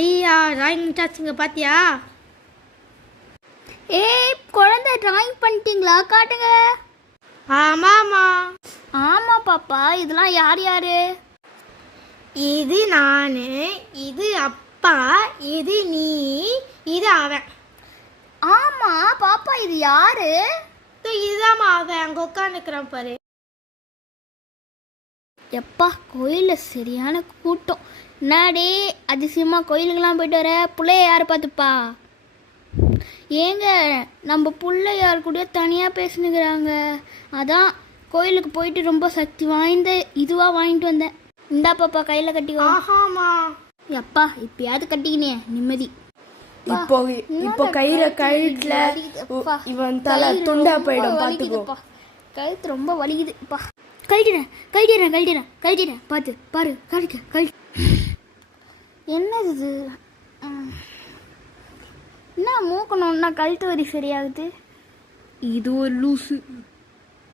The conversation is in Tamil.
ஐயா டிராயிங் முடிச்சாச்சுங்க பாத்தியா? ஏய் குழந்தை டிராயிங் பண்ணிட்டீங்களா? காட்டுங்க. ஆமாம்மா. ஆமா பாப்பா, இதெல்லாம் யார் யாரு? இது நானு, இது அப்பா, இது நீ, இது அவன். ஆமா பாப்பா, இது யாரு? இதுதாம்மா அவன் அங்கே உட்காந்துக்கிறான் பாரு. எப்பா கோயிலில் சரியான கூட்டம். என்னாடே அதிசயமாக கோயிலுக்கெல்லாம் போயிட்டு வர, பிள்ளைய யார் பார்த்துப்பா? ஏங்க நம்ம பிள்ளையார் கூட தனியாக பேசினுக்கிறாங்க. அதான் கோயிலுக்கு போயிட்டு ரொம்ப சக்தி வாய்ந்த இதுவாக வாங்கிட்டு வந்தேன். இந்தா பாப்பா கையில் கட்டிக்கோ. ஆஹாமா. எப்பா இப்பயாவது கட்டிக்கினே நிம்மதி. இப்போ கையில கழுத்துல இவன் தலை துண்டா போயிடும் பாத்துக்கோ. கழுத்து ரொம்ப வலிக்குதுப்பா. கழட்டிடுறேன் பார்த்து பாரு. கழி என்னது இது? என்ன மூக்கணும்னா கழுத்து வரி சரியாகுது. இது ஒரு லூசு.